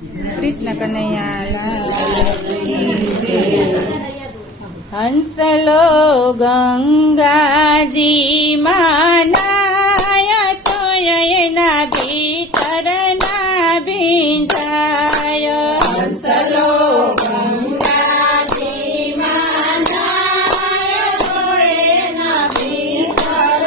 કૃષ્ણ કનૈયા હંસલો ગંગાજી માનાય તોય એના ભીતર ના ભીંજાય હંસલો ગંગાજી માનાય તોય એના ભીતર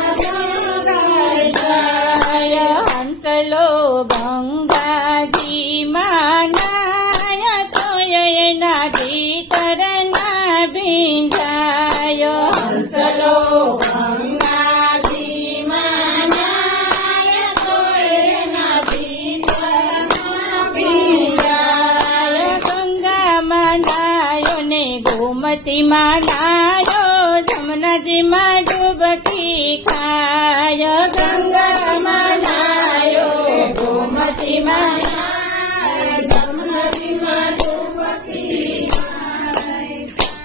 જાય હંસલો ગંગાજી માનાય તોય એના ભીતર ના ભીંજાય હંસલો ગંગાજી માનાય તોય એના ભીતર ના ભીંજાય ગંગા માનાયો ને ગોમતી માનાયો જમનાજી માં ડૂબકી ખાય ગંગા માનાયો ગોમતી માનાય જમનાજી માં ડૂબકી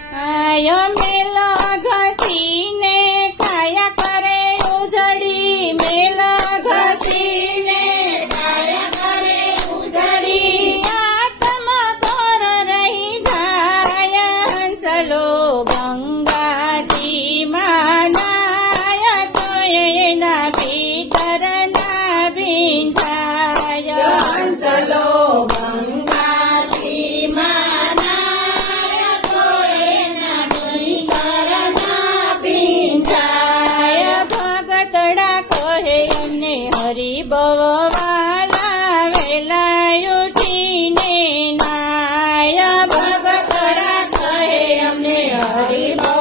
ખાય મેલા ઘસીને ખાયા કરે ઉજળી મેલા ઘસીને ખાયા કરે ઉજળી આત્મા કોર રહી જાય હંસલો ગંગાજી માનાય તોય એના ભીતર ના ભીંજાય હંસલો ગંગાજી માનાય તોય એના ભીતર ના ભીંજાય ભગતડા કહે અમને હરિભવ વાલા વેલા ઉઠીને નાય ભગતડા કહે અમને હરિભવ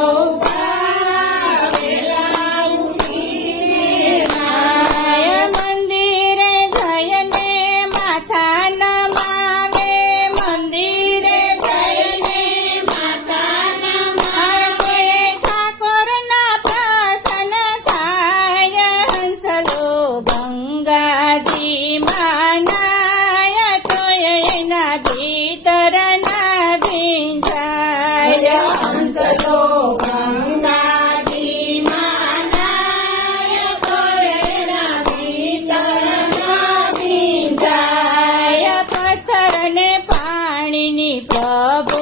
વાલા વેલા ઉઠીને નાય મંદિરે જઈને માથા નમાવે મંદિરે જઈને માથા નમાવે ઠાકોરના પ્રસન્ન થાય હંસલો ગંગાજી માનાય તોય એના ભીતર ના ભીંજાય હંસલો ગંગાજી માનાય તોય એના ભીતર ના ભીંજાય પથ્થર ને પાણીની પ્રભુ